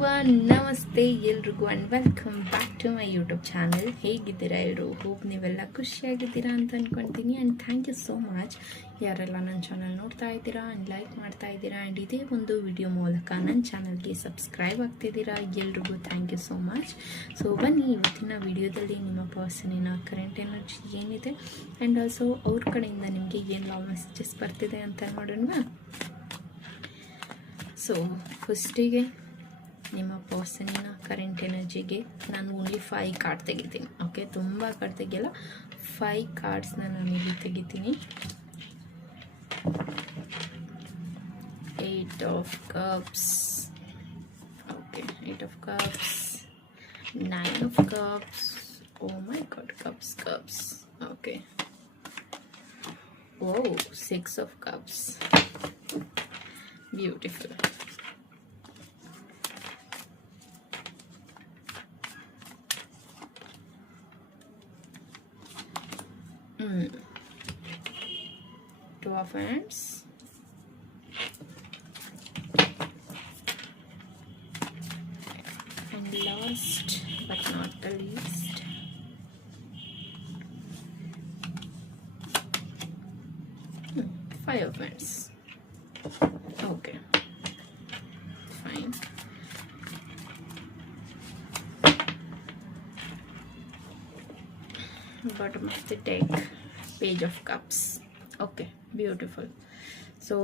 Everyone, ನಮಸ್ತೆ ಎಲ್ರಿಗೂ and welcome back to my YouTube channel. ಹೇಗಿದ್ದೀರಾ ಎಲ್ಲರೂ? ಹೋಪ್ ನೀವೆಲ್ಲ ಖುಷಿಯಾಗಿದ್ದೀರಾ ಅಂತ ಅಂದ್ಕೊಳ್ತೀನಿ. And thank you so much ಯಾರೆಲ್ಲ ನನ್ನ ಚಾನಲ್ ನೋಡ್ತಾ ಇದ್ದೀರಾ ಆ್ಯಂಡ್ ಲೈಕ್ ಮಾಡ್ತಾ ಇದ್ದೀರಾ ಆ್ಯಂಡ್ ಇದೇ ಒಂದು ವಿಡಿಯೋ ಮೂಲಕ ನನ್ನ ಚಾನಲ್ಗೆ ಸಬ್ಸ್ಕ್ರೈಬ್ ಆಗ್ತಿದ್ದೀರಾ. ಎಲ್ರಿಗೂ thank you so much. So ಬನ್ನಿ, ಇವತ್ತಿನ ವಿಡಿಯೋದಲ್ಲಿ ನಿಮ್ಮ ಪರ್ಸನಿನ ಕರೆಂಟ್ ಎನರ್ಜಿ ಏನಿದೆ ಆ್ಯಂಡ್ ಆಲ್ಸೋ ಅವ್ರ ಕಡೆಯಿಂದ ನಿಮಗೆ ಏನು ಲವ್ ಮೆಸೇಜಸ್ ಬರ್ತಿದೆ ಅಂತ ನೋಡೋಣ. ಸೊ ಫಸ್ಟಿಗೆ ನಿಮ್ಮ ಪರ್ಸನಿನ ಕರೆಂಟ್ ಎನರ್ಜಿಗೆ ನಾನು ಓನ್ಲಿ 5 ಕಾರ್ಡ್ ತೆಗಿತೀನಿ. ಓಕೆ, ತುಂಬ ಕಾರ್ಡ್ ತೆಗಿಯಲ್ಲ, 5 ಕಾರ್ಡ್ಸ್ನ ನಾನು ಇಲ್ಲಿ ತೆಗಿತೀನಿ. 8 of cups, okay, 8 of cups, 9 of cups, oh my God, cups, okay, oh 6 of cups, beautiful. Two of Wands, and last but not the least, Five of Wands. Okay, fine. Bottom of the deck, Page of Cups. Okay, beautiful. So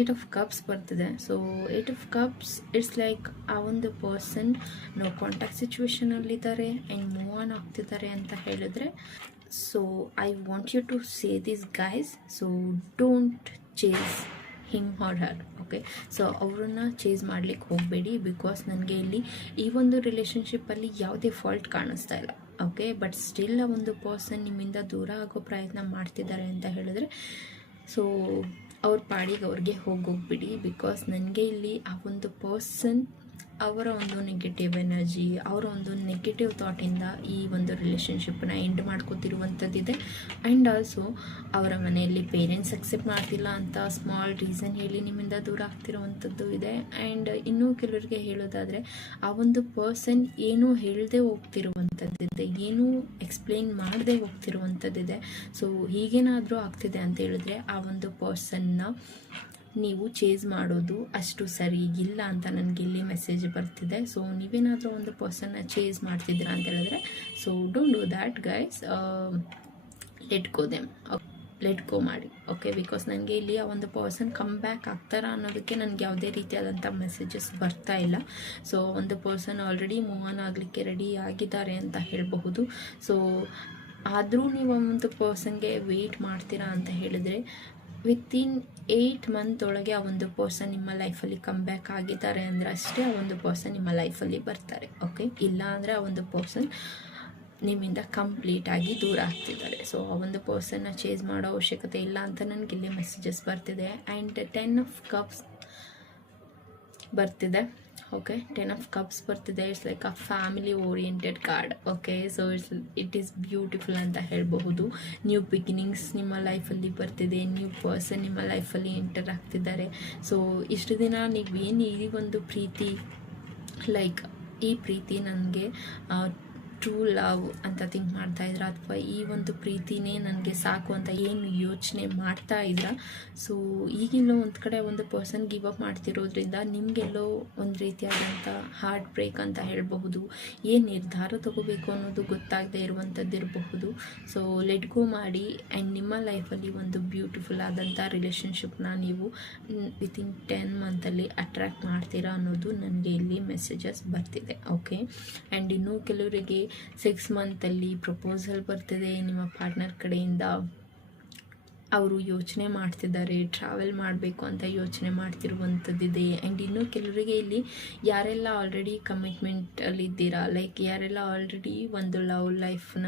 8 of Cups ಬರ್ತಿದೆ. So 8 of Cups it's like ಆ ಒಂದು person no contact situation ಅಲ್ಲಿ ಇದ್ದಾರೆ and move on ಆಗ್ತಿದ್ದಾರೆ ಅಂತ ಹೇಳಿದ್ರೆ, so I want you to say this guys, so don't chase him or her. Okay, so ಅವ್ರನ್ನ chase ಮಾಡ್ಲಿಕ್ಕೆ ಹೋಗಬೇಡಿ. ಬಿಕಾಸ್ ನನಗೆ ಇಲ್ಲಿ ಈ ಒಂದು ರಿಲೇಷನ್ಶಿಪ್ಪಲ್ಲಿ ಯಾವುದೇ ಫಾಲ್ಟ್ ಕಾಣಿಸ್ತಾ ಇಲ್ಲ. ಓಕೆ, ಬಟ್ ಸ್ಟಿಲ್ ಆ ಒಂದು ಪರ್ಸನ್ ನಿಮ್ಮಿಂದ ದೂರ ಆಗೋ ಪ್ರಯತ್ನ ಮಾಡ್ತಿದ್ದಾರೆ ಅಂತ ಹೇಳಿದ್ರೆ, ಸೊ ಅವ್ರ ಪಾಡಿಗೆ ಅವ್ರಿಗೆ ಹೋಗ್ಬಿಡಿ. ಬಿಕಾಸ್ ನನಗೆ ಇಲ್ಲಿ ಆ ಒಂದು ಪರ್ಸನ್ ಅವರ ಒಂದು ನೆಗೆಟಿವ್ ಎನರ್ಜಿ, ಅವರ ಒಂದು ನೆಗೆಟಿವ್ ಥಾಟಿಂದ ಈ ಒಂದು ರಿಲೇಷನ್ಶಿಪ್ಪನ್ನ ಎಂಡ್ ಮಾಡ್ಕೋತಿರುವಂಥದ್ದಿದೆ. ಆ್ಯಂಡ್ ಆಲ್ಸೋ ಅವರ ಮನೆಯಲ್ಲಿ ಪೇರೆಂಟ್ಸ್ ಅಕ್ಸೆಪ್ಟ್ ಮಾಡ್ತಿಲ್ಲ ಅಂತ ಸ್ಮಾಲ್ ರೀಸನ್ ಹೇಳಿ ನಿಮ್ಮಿಂದ ದೂರ ಆಗ್ತಿರುವಂಥದ್ದು ಇದೆ. ಆ್ಯಂಡ್ ಇನ್ನೂ ಕೆಲವರಿಗೆ ಹೇಳೋದಾದರೆ, ಆ ಒಂದು ಪರ್ಸನ್ ಏನೂ ಹೇಳದೆ ಹೋಗ್ತಿರುವಂಥದ್ದಿದೆ, ಏನೂ ಎಕ್ಸ್ಪ್ಲೇನ್ ಮಾಡದೆ ಹೋಗ್ತಿರುವಂಥದ್ದಿದೆ. ಸೊ ಹೀಗೇನಾದರೂ ಆಗ್ತಿದೆ ಅಂತ ಹೇಳಿದ್ರೆ, ಆ ಒಂದು ಪರ್ಸನ್ನ ನೀವು ಚೇಸ್ ಮಾಡೋದು ಅಷ್ಟು ಸರಿ ಇಲ್ಲ ಅಂತ ನನಗೆ ಇಲ್ಲಿ ಮೆಸೇಜ್ ಬರ್ತಿದೆ. ಸೊ ನೀವೇನಾದರೂ ಒಂದು ಪರ್ಸನ್ನ ಚೇಸ್ ಮಾಡ್ತಿದ್ದೀರಾ ಅಂತ ಹೇಳಿದ್ರೆ, so don't do that guys, let go ಮಾಡಿ. ಓಕೆ, ಬಿಕಾಸ್ ನನಗೆ ಇಲ್ಲಿ ಆ ಒಂದು ಪರ್ಸನ್ ಕಮ್ ಬ್ಯಾಕ್ ಆಗ್ತಾರಾ ಅನ್ನೋದಕ್ಕೆ ನನಗೆ ಯಾವುದೇ ರೀತಿಯಾದಂಥ ಮೆಸೇಜಸ್ ಬರ್ತಾ ಇಲ್ಲ. ಸೊ ಒಂದು ಪರ್ಸನ್ ಆಲ್ರೆಡಿ ಮೂವ್ ಆನ್ ಆಗಲಿಕ್ಕೆ ರೆಡಿ ಆಗಿದ್ದಾರೆ ಅಂತ ಹೇಳಬಹುದು. ಸೊ ಆದರೂ ನೀವು ಒಂದು ಪರ್ಸನ್ಗೆ ವೆಯ್ಟ್ ಮಾಡ್ತೀರಾ ಅಂತ ಹೇಳಿದರೆ, ವಿತಿನ್ 8 ಮಂತ್ ಒಳಗೆ ಆ ಒಂದು ಪರ್ಸನ್ ನಿಮ್ಮ ಲೈಫಲ್ಲಿ ಕಮ್ ಬ್ಯಾಕ್ ಆಗಿದ್ದಾರೆ ಅಂದರೆ ಅಷ್ಟೇ ಆ ಒಂದು ಪರ್ಸನ್ ನಿಮ್ಮ ಲೈಫಲ್ಲಿ ಬರ್ತಾರೆ. ಓಕೆ, ಇಲ್ಲ ಅಂದರೆ ಆ ಒಂದು ಪರ್ಸನ್ ನಿಮ್ಮಿಂದ ಕಂಪ್ಲೀಟಾಗಿ ದೂರ ಆಗ್ತಿದ್ದಾರೆ. ಸೊ ಆ ಒಂದು ಪರ್ಸನ್ನ ಚೇಸ್ ಮಾಡೋ ಅವಶ್ಯಕತೆ ಇಲ್ಲ ಅಂತ ನನಗೆ ಇಲ್ಲಿ ಮೆಸೇಜಸ್ ಬರ್ತಿದೆ. ಆ್ಯಂಡ್ 10 ಆಫ್ ಕಪ್ಸ್ ಬರ್ತಿದೆ. ಓಕೆ, 10 ಆಫ್ ಕಪ್ಸ್ ಬರ್ತಿದೆ. It's like a family oriented card. Okay, so it is beautiful ಅಂತ ಹೇಳಬಹುದು. ನ್ಯೂ ಬಿಗಿನಿಂಗ್ಸ್ ನಿಮ್ಮ ಲೈಫಲ್ಲಿ ಬರ್ತಿದೆ, ನ್ಯೂ ಪರ್ಸನ್ ನಿಮ್ಮ ಲೈಫಲ್ಲಿ ಎಂಟರ್ ಆಗ್ತಿದ್ದಾರೆ. ಸೊ ಇಷ್ಟು ದಿನ ನೀವೇನು ಈ ಒಂದು ಪ್ರೀತಿ, ಲೈಕ್ ಈ ಪ್ರೀತಿ ನನಗೆ ಟ್ರೂ ಲವ್ ಅಂತ ಥಿಂಕ್ ಮಾಡ್ತಾ ಇದ್ರ, ಅಥವಾ ಈ ಒಂದು ಪ್ರೀತಿನೇ ನನಗೆ ಸಾಕು ಅಂತ ಏನು ಯೋಚನೆ ಮಾಡ್ತಾ ಇದ್ರ, ಸೊ ಈಗೆಲ್ಲೋ ಒಂದು ಕಡೆ ಒಂದು ಪರ್ಸನ್ ಗಿವ್ ಅಪ್ ಮಾಡ್ತಿರೋದ್ರಿಂದ ನಿಮಗೆಲ್ಲೋ ಒಂದು ರೀತಿಯಾದಂಥ ಹಾರ್ಟ್ ಬ್ರೇಕ್ ಅಂತ ಹೇಳಬಹುದು. ಏನು ನಿರ್ಧಾರ ತಗೋಬೇಕು ಅನ್ನೋದು ಗೊತ್ತಾಗದೇ ಇರುವಂಥದ್ದಿರಬಹುದು. ಸೊ ಲೆಟ್ ಗೋ ಮಾಡಿ ಆ್ಯಂಡ್ ನಿಮ್ಮ ಲೈಫಲ್ಲಿ ಒಂದು ಬ್ಯೂಟಿಫುಲ್ ಆದಂಥ ರಿಲೇಷನ್ಶಿಪ್ನ ನೀವು ವಿತಿನ್ 10 ಮಂತಲ್ಲಿ ಅಟ್ರ್ಯಾಕ್ಟ್ ಮಾಡ್ತೀರಾ ಅನ್ನೋದು ನನಗೆ ಇಲ್ಲಿ ಮೆಸೇಜಸ್ ಬರ್ತಿದೆ. ಓಕೆ, ಆ್ಯಂಡ್ ಇನ್ನೂ ಕೆಲವರಿಗೆ 6 ಮಂತಲ್ಲಿ ಪ್ರಪೋಸಲ್ ಬರ್ತಿದೆ ನಿಮ್ಮ ಪಾರ್ಟ್ನರ್ ಕಡೆಯಿಂದ. ಅವರು ಯೋಚನೆ ಮಾಡ್ತಿದ್ದಾರೆ, ಟ್ರಾವೆಲ್ ಮಾಡಬೇಕು ಅಂತ ಯೋಚನೆ ಮಾಡ್ತಿರುವಂಥದ್ದಿದೆ. ಆ್ಯಂಡ್ ಇನ್ನೂ ಕೆಲವರಿಗೆ ಇಲ್ಲಿ ಯಾರೆಲ್ಲ ಆಲ್ರೆಡಿ ಕಮಿಟ್ಮೆಂಟಲ್ಲಿದ್ದೀರಾ, ಲೈಕ್ ಯಾರೆಲ್ಲ ಆಲ್ರೆಡಿ ಒಂದು ಲವ್ ಲೈಫ್ನ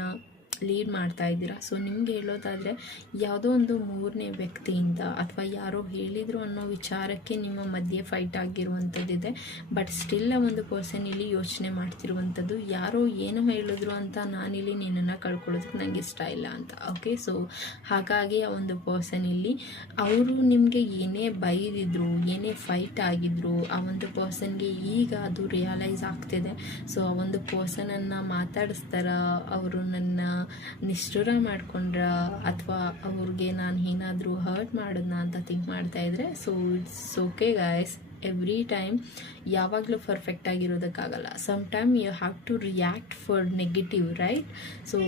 ಲೀಡ್ ಮಾಡ್ತಾ ಇದ್ದೀರಾ. ಸೊ ನಿಮ್ಗೆ ಹೇಳೋದಾದರೆ ಯಾವುದೋ ಒಂದು ಮೂರನೇ ವ್ಯಕ್ತಿಯಿಂದ ಅಥವಾ ಯಾರೋ ಹೇಳಿದರು ಅನ್ನೋ ವಿಚಾರಕ್ಕೆ ನಿಮ್ಮ ಮಧ್ಯೆ ಫೈಟ್ ಆಗಿರುವಂಥದ್ದಿದೆ. ಬಟ್ ಸ್ಟಿಲ್ ಆ ಒಂದು ಪರ್ಸನ್ ಇಲ್ಲಿ ಯೋಚನೆ ಮಾಡ್ತಿರುವಂಥದ್ದು, ಯಾರೋ ಏನೋ ಹೇಳಿದ್ರು ಅಂತ ನಾನಿಲ್ಲಿ ನಿನ್ನನ್ನು ಕಳ್ಕೊಳ್ಳೋದಕ್ಕೆ ನನಗೆ ಇಷ್ಟ ಇಲ್ಲ ಅಂತ. ಓಕೆ, ಸೊ ಹಾಗಾಗಿ ಆ ಒಂದು ಪರ್ಸನ್ ಇಲ್ಲಿ ಅವರು ನಿಮಗೆ ಏನೇ ಬೈದಿದ್ರು, ಏನೇ ಫೈಟ್ ಆಗಿದ್ರು, ಆ ಒಂದು ಪರ್ಸನ್ಗೆ ಈಗ ಅದು ರಿಯಲೈಸ್ ಆಗ್ತಿದೆ. ಸೊ ಆ ಒಂದು ಪರ್ಸನನ್ನು ಮಾತಾಡಿಸ್ತಾರ, ಅವರು ನನ್ನ ನಿಷ್ಠುರ ಮಾಡ್ಕೊಂಡ್ರ ಅಥವಾ ಅವ್ರಿಗೆ ನಾನು ಏನಾದರೂ ಹರ್ಟ್ ಮಾಡೋದನ್ನ ಅಂತ ಥಿಂಕ್ ಮಾಡ್ತಾ ಇದ್ರೆ, so it's okay guys. Every time ಯಾವಾಗಲೂ ಪರ್ಫೆಕ್ಟ್ ಆಗಿರೋದಕ್ಕಾಗಲ್ಲ. Some time you have to react for negative, right? So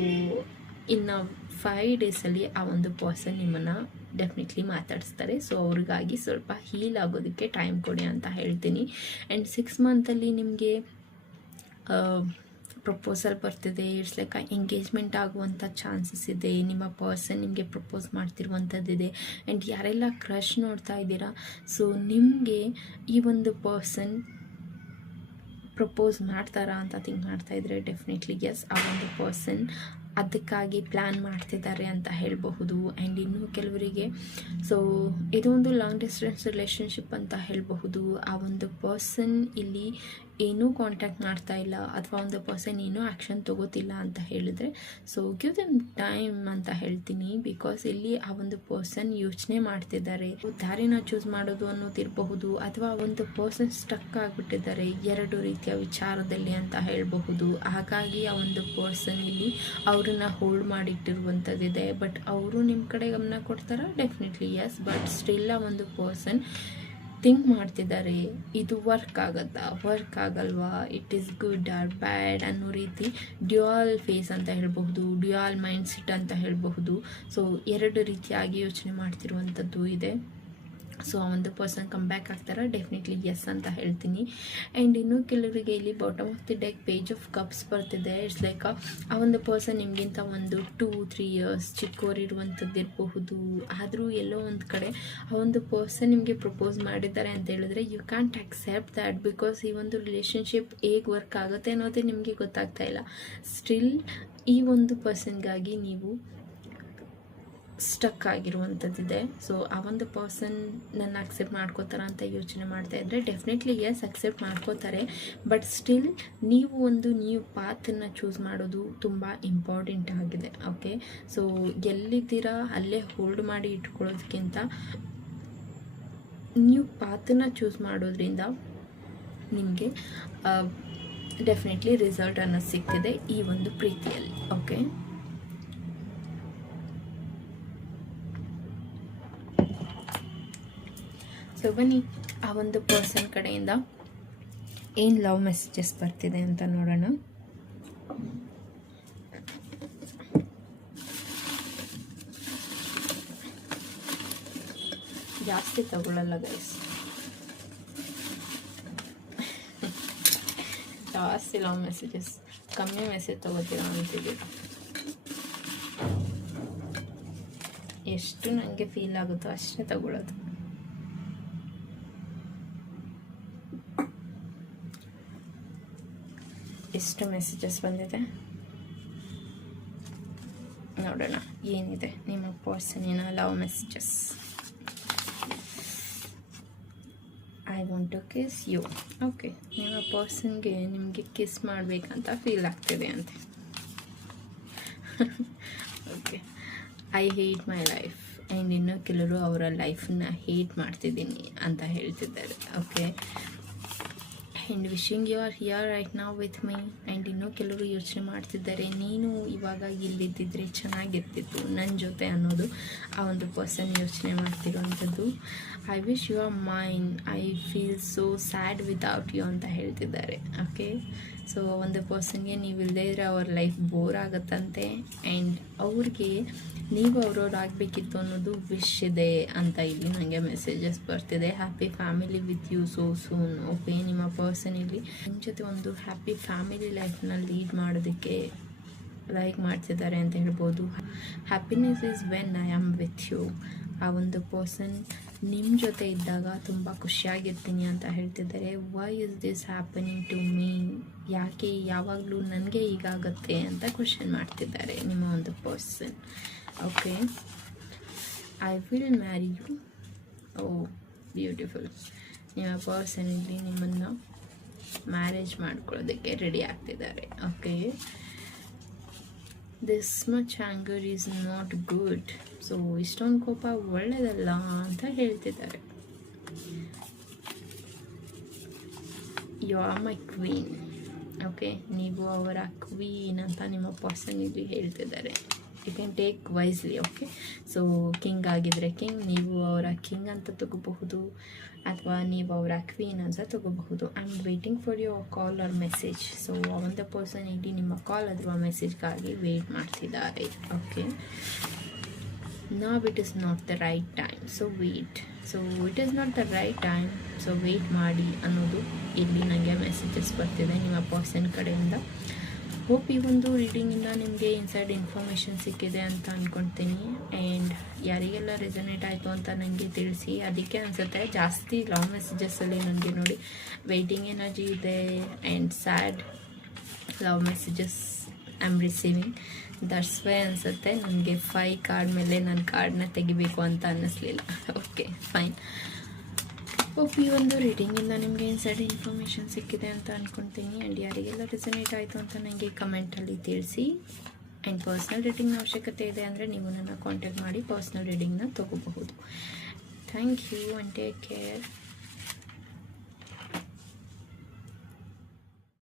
ಇನ್ನು 5 ಡೇಸಲ್ಲಿ ಆ ಒಂದು ಪರ್ಸನ್ ನಿಮ್ಮನ್ನು ಡೆಫಿನೆಟ್ಲಿ ಮಾತಾಡಿಸ್ತಾರೆ. ಸೊ ಅವ್ರಿಗಾಗಿ ಸ್ವಲ್ಪ ಹೀಲ್ ಆಗೋದಕ್ಕೆ ಟೈಮ್ ಕೊಡಿ ಅಂತ ಹೇಳ್ತೀನಿ. ಆ್ಯಂಡ್ 6 ಮಂತಲ್ಲಿ ನಿಮಗೆ ಪ್ರಪೋಸಲ್ ಬರ್ತಿದೆ. ಇಟ್ಸ್ ಲೈಕ್ ಎಂಗೇಜ್ಮೆಂಟ್ ಆಗುವಂಥ ಚಾನ್ಸಸ್ ಇದೆ. ನಿಮ್ಮ ಪರ್ಸನ್ ನಿಮಗೆ ಪ್ರಪೋಸ್ ಮಾಡ್ತಿರುವಂಥದ್ದಿದೆ. ಆ್ಯಂಡ್ ಯಾರೆಲ್ಲ ಕ್ರಶ್ ನೋಡ್ತಾ ಇದ್ದೀರಾ, ಸೊ ನಿಮಗೆ ಈ ಒಂದು ಪರ್ಸನ್ ಪ್ರಪೋಸ್ ಮಾಡ್ತಾರಾ ಅಂತ ಥಿಂಕ್ ಮಾಡ್ತಾ ಇದ್ರೆ ಡೆಫಿನೆಟ್ಲಿ ಎಸ್, ಆ ಒಂದು ಪರ್ಸನ್ ಅದಕ್ಕಾಗಿ ಪ್ಲ್ಯಾನ್ ಮಾಡ್ತಿದ್ದಾರೆ ಅಂತ ಹೇಳಬಹುದು. ಆ್ಯಂಡ್ ಇನ್ನೂ ಕೆಲವರಿಗೆ ಸೊ ಇದೊಂದು ಲಾಂಗ್ ಡಿಸ್ಟೆನ್ಸ್ ರಿಲೇಷನ್ಶಿಪ್ ಅಂತ ಹೇಳಬಹುದು. ಆ ಒಂದು ಪರ್ಸನ್ ಇಲ್ಲಿ ಏನೂ ಕಾಂಟ್ಯಾಕ್ಟ್ ಮಾಡ್ತಾ ಇಲ್ಲ ಅಥವಾ ಒಂದು ಪರ್ಸನ್ ಏನೂ ಆ್ಯಕ್ಷನ್ ತೊಗೋತಿಲ್ಲ ಅಂತ ಹೇಳಿದ್ರೆ, ಸೊ ಗಿವ್ ದೆಮ್ ಟೈಮ್ ಅಂತ ಹೇಳ್ತೀನಿ. ಬಿಕಾಸ್ ಇಲ್ಲಿ ಆ ಒಂದು ಪರ್ಸನ್ ಯೋಚನೆ ಮಾಡ್ತಿದ್ದಾರೆ, ದಾರಿನ ಚೂಸ್ ಮಾಡೋದು ಅನ್ನೋದಿರಬಹುದು, ಅಥವಾ ಒಂದು ಪರ್ಸನ್ ಸ್ಟಕ್ ಆಗಿಬಿಟ್ಟಿದ್ದಾರೆ 2 ರೀತಿಯ ವಿಚಾರದಲ್ಲಿ ಅಂತ ಹೇಳಬಹುದು. ಹಾಗಾಗಿ ಆ ಒಂದು ಪರ್ಸನ್ ಇಲ್ಲಿ ಅವ್ರನ್ನ ಹೋಲ್ಡ್ ಮಾಡಿಟ್ಟಿರುವಂಥದ್ದಿದೆ. ಬಟ್ ಅವರು ನಿಮ್ಮ ಕಡೆ ಗಮನ ಕೊಡ್ತಾರ, ಡೆಫಿನೆಟ್ಲಿ ಎಸ್. ಬಟ್ ಸ್ಟಿಲ್ ಆ ಒಂದು ಪರ್ಸನ್ ಥಿಂಕ್ ಮಾಡ್ತಿದ್ದಾರೆ, ಇದು ವರ್ಕ್ ಆಗುತ್ತಾ, ವರ್ಕ್ ಆಗಲ್ವಾ, ಇಟ್ ಈಸ್ ಗುಡ್ ಆರ್ ಬ್ಯಾಡ್ ಅನ್ನೋ ರೀತಿ ಡ್ಯುಯಲ್ ಫೇಸ್ ಅಂತ ಹೇಳಬಹುದು, ಡ್ಯುಯಲ್ ಮೈಂಡ್ ಸೆಟ್ ಅಂತ ಹೇಳಬಹುದು. ಸೊ 2 ರೀತಿಯಾಗಿ ಯೋಚನೆ ಮಾಡ್ತಿರುವಂಥದ್ದು ಇದೆ. ಸೊ ಆ ಒಂದು ಪರ್ಸನ್ ಕಮ್ ಬ್ಯಾಕ್ ಆಗ್ತಾರ, ಡೆಫಿನೆಟ್ಲಿ ಎಸ್ ಅಂತ ಹೇಳ್ತೀನಿ. ಆ್ಯಂಡ್ ಇನ್ನೂ ಕೆಲವರಿಗೆ ಇಲ್ಲಿ bottom of the deck page of cups ಬರ್ತಿದೆ. ಇಟ್ಸ್ ಲೈಕ್ ಆ ಒಂದು ಪರ್ಸನ್ ನಿಮಗಿಂತ ಒಂದು 2-3 ಇಯರ್ಸ್ ಚಿಕ್ಕವರಿರುವಂಥದ್ದು ಇರಬಹುದು. ಆದರೂ ಎಲ್ಲೋ ಒಂದು ಕಡೆ ಆ ಒಂದು ಪರ್ಸನ್ ನಿಮಗೆ ಪ್ರಪೋಸ್ ಮಾಡಿದ್ದಾರೆ ಅಂತ ಹೇಳಿದ್ರೆ you can't accept that. Because ಈ ಒಂದು ರಿಲೇಷನ್ಶಿಪ್ ಹೇಗೆ ವರ್ಕ್ ಆಗುತ್ತೆ ಅನ್ನೋದೇ ನಿಮಗೆ ಗೊತ್ತಾಗ್ತಾ ಇಲ್ಲ. ಸ್ಟಿಲ್ ಈ ಒಂದು ಪರ್ಸನ್ಗಾಗಿ ನೀವು ಸ್ಟಕ್ ಆಗಿರುವಂಥದ್ದಿದೆ. ಸೊ ಆ ಒಂದು ಪರ್ಸನ್ ನನ್ನ ಅಕ್ಸೆಪ್ಟ್ ಮಾಡ್ಕೋತಾರ ಅಂತ ಯೋಚನೆ ಮಾಡ್ತಾ ಇದ್ದರೆ ಡೆಫಿನೆಟ್ಲಿ ಎಸ್, ಅಕ್ಸೆಪ್ಟ್ ಮಾಡ್ಕೋತಾರೆ. ಬಟ್ ಸ್ಟಿಲ್ ನೀವು ಒಂದು ನ್ಯೂ ಪಾತನ್ನು ಚೂಸ್ ಮಾಡೋದು ತುಂಬ ಇಂಪಾರ್ಟೆಂಟ್ ಆಗಿದೆ. ಓಕೆ, ಸೊ ಎಲ್ಲಿದ್ದೀರಾ ಅಲ್ಲೇ ಹೋಲ್ಡ್ ಮಾಡಿ ಇಟ್ಕೊಳ್ಳೋದಕ್ಕಿಂತ ನ್ಯೂ ಪಾತನ್ನು ಚೂಸ್ ಮಾಡೋದ್ರಿಂದ ನಿಮಗೆ ಡೆಫಿನೆಟ್ಲಿ ರಿಸಲ್ಟ್ ಅನ್ನೋದು ಸಿಗ್ತಿದೆ ಈ ಒಂದು ಪ್ರೀತಿಯಲ್ಲಿ. ಓಕೆ, ಸೊ ಬನ್ನಿ ಆ ಒಂದು ಪರ್ಸನ್ ಕಡೆಯಿಂದ ಏನು ಲವ್ ಮೆಸೇಜಸ್ ಬರ್ತಿದೆ ಅಂತ ನೋಡೋಣ. ಜಾಸ್ತಿ ತಗೊಳ್ಳಲ್ಲ ಗೈಸ್, ಜಾಸ್ತಿ ಲವ್ ಮೆಸೇಜಸ್, ಕಮ್ಮಿ ಮೆಸೇಜ್ ತಗೋತೀರಾ ಅಂತಿದ್ದೀರ. ಎಷ್ಟು ನನಗೆ ಫೀಲ್ ಆಗುತ್ತೋ ಅಷ್ಟೇ ತಗೊಳ್ಳೋದು. ಎಷ್ಟು ಮೆಸೇಜಸ್ ಬಂದಿದೆ ನೋಡೋಣ, ಏನಿದೆ ನಿಮ್ಮ ಪರ್ಸನಿನ love messages. I want to kiss you. Okay, ನಿಮ್ಮ ಪರ್ಸನ್ಗೆ ನಿಮಗೆ ಕಿಸ್ ಮಾಡಬೇಕಂತ ಫೀಲ್ ಆಗ್ತಿದೆ ಅಂತೆ. Okay, I hate my life. And ಇನ್ನೂ ಕೆಲವರು ಅವರ ಲೈಫನ್ನ ಹೇಟ್ ಮಾಡ್ತಿದ್ದೀನಿ ಅಂತ ಹೇಳ್ತಿದ್ದಾರೆ. Okay, and wishing you are here right now with me. And ಇನ್ನೂ ಕೆಲವರು ಯೋಚನೆ ಮಾಡ್ತಿದ್ದಾರೆ, ನೀನು ಇವಾಗ ಇಲ್ಲಿದ್ದಿದ್ರೆ ಚೆನ್ನಾಗಿರ್ತಿತ್ತು ನನ್ನ ಜೊತೆ ಅನ್ನೋದು ಆ ಒಂದು ಪರ್ಸನ್ ಯೋಚನೆ ಮಾಡ್ತಿರುವಂಥದ್ದು. I wish you are mine, I feel so sad without you ಅಂತ ಹೇಳ್ತಿದ್ದಾರೆ. ಓಕೆ, ಸೊ ಒಂದು ಪರ್ಸನ್ಗೆ ನೀವು ಇಲ್ಲದೇ ಇದ್ರೆ ಅವ್ರ ಲೈಫ್ ಬೋರ್ ಆಗುತ್ತಂತೆ. ಆ್ಯಂಡ್ ಅವ್ರಿಗೆ ನೀವು ಅವರವರಾಗಬೇಕಿತ್ತು ಅನ್ನೋದು ವಿಶ್ ಇದೆ ಅಂತ ಇಲ್ಲಿ ನನಗೆ ಮೆಸೇಜಸ್ ಬರ್ತಿದೆ. Happy family with you so soon. Okay, ನಿಮ್ಮ ಪರ್ಸನ್ ಇಲ್ಲಿ ನಿಮ್ಮ ಜೊತೆ ಒಂದು ಹ್ಯಾಪಿ ಫ್ಯಾಮಿಲಿ ಲೈಫ್ನ ಲೀಡ್ ಮಾಡೋದಕ್ಕೆ ಲೈಕ್ ಮಾಡ್ತಿದ್ದಾರೆ ಅಂತ ಹೇಳ್ಬೋದು. Happiness is when I am with you. ಆ ಒಂದು ಪರ್ಸನ್ ನಿಮ್ಮ ಜೊತೆ ಇದ್ದಾಗ ತುಂಬ ಖುಷಿಯಾಗಿರ್ತೀನಿ ಅಂತ ಹೇಳ್ತಿದ್ದಾರೆ. Why is this happening to me, ಯಾಕೆ ಯಾವಾಗಲೂ ನನಗೆ ಹೀಗಾಗತ್ತೆ ಅಂತ ಕ್ವೆಶ್ಚನ್ ಮಾಡ್ತಿದ್ದಾರೆ ನಿಮ್ಮ ಒಂದು person. Okay, I will marry you. Oh beautiful. ನಿಮ್ಮ ಪರ್ಸನ್ ಇಲ್ಲಿ ನಿಮ್ಮನ್ನು ಮ್ಯಾರೇಜ್ ಮಾಡ್ಕೊಳ್ಳೋದಕ್ಕೆ ರೆಡಿ ಆಗ್ತಿದ್ದಾರೆ. Okay, this much anger is not good. So ಇಷ್ಟೊಂದು ಕೋಪ ಒಳ್ಳೆಯದಲ್ಲ ಅಂತ ಹೇಳ್ತಿದ್ದಾರೆ. You are my queen. Okay, ನೀವು ಅವರ ಕ್ವೀನ್ ಅಂತ ನಿಮ್ಮ ಪರ್ಸನ್ ಇಲ್ಲಿ ಹೇಳ್ತಿದ್ದಾರೆ. You can take wisely. Okay, so king ಆಗಿದ್ರೆ ಕಿಂಗ್, ನೀವು ಅವರ ಕಿಂಗ್ ಅಂತ ತಗೋಬಹುದು ಅಥವಾ ನೀವು ಅವರ ಕ್ವೀನ್ ಅಂತ ತಗೋಬಹುದು. I am waiting for your call R message. So ಒಂದು ಪರ್ಸನ್ ಇಲ್ಲಿ ನಿಮ್ಮ ಕಾಲ್ ಅಥವಾ ಮೆಸೇಜ್ಗಾಗಿ ವೇಟ್ ಮಾಡ್ತಿದ್ದಾರೆ. Okay, now it is not the right time, so wait. So it is not the right time, so wait ಮಾಡಿ ಅನ್ನೋದು ಇಲ್ಲಿ ನನಗೆ ಮೆಸೇಜಸ್ ಬರ್ತಿದೆ ನಿಮ್ಮ ಪರ್ಸನ್ ಕಡೆಯಿಂದ. ಹೋಪ್ ಈ ಒಂದು ರೀಡಿಂಗಿಂದ ನಿಮಗೆ ಇನ್ಸೈಡ್ ಇನ್ಫಾರ್ಮೇಷನ್ ಸಿಕ್ಕಿದೆ ಅಂತ ಅಂದ್ಕೊಳ್ತೀನಿ. ಆ್ಯಂಡ್ ಯಾರಿಗೆಲ್ಲ ರೆಸನೇಟ್ ಆಯಿತು ಅಂತ ನನಗೆ ತಿಳಿಸಿ. ಅದಕ್ಕೆ ಅನಿಸುತ್ತೆ ಜಾಸ್ತಿ ಲವ್ ಮೆಸೇಜಸ್ಸಲ್ಲಿ ನನಗೆ ನೋಡಿ ವೇಟಿಂಗ್ ಎನರ್ಜಿ ಇದೆ and sad love messages I am receiving. That's why ಅನಿಸುತ್ತೆ ನನಗೆ 5 ಕಾರ್ಡ್ ಮೇಲೆ ನನ್ನ ಕಾರ್ಡನ್ನ ತೆಗಿಬೇಕು ಅಂತ ಅನ್ನಿಸ್ಲಿಲ್ಲ. Okay fine. ಹೋಪ್ ಈ ಒಂದು ರೀಡಿಂಗಿಂದ ನಿಮಗೆ ಇನ್ಸೈಡ್ ಇನ್ಫಾರ್ಮೇಷನ್ ಸಿಕ್ಕಿದೆ ಅಂತ ಅಂದ್ಕೊಳ್ತೀನಿ. ಆ್ಯಂಡ್ ಯಾರಿಗೆಲ್ಲ ರೆಸನೇಟ್ ಆಯಿತು ಅಂತ ನನಗೆ ಕಮೆಂಟಲ್ಲಿ ತಿಳಿಸಿ. ಆ್ಯಂಡ್ ಪರ್ಸ್ನಲ್ ರೀಡಿಂಗ್ನ ಅವಶ್ಯಕತೆ ಇದೆ ಅಂದರೆ ನೀವು ನನ್ನ ಕಾಂಟ್ಯಾಕ್ಟ್ ಮಾಡಿ ಪರ್ಸ್ನಲ್ ರೀಡಿಂಗ್ನ ತೊಗೋಬಹುದು. Thank you and take care.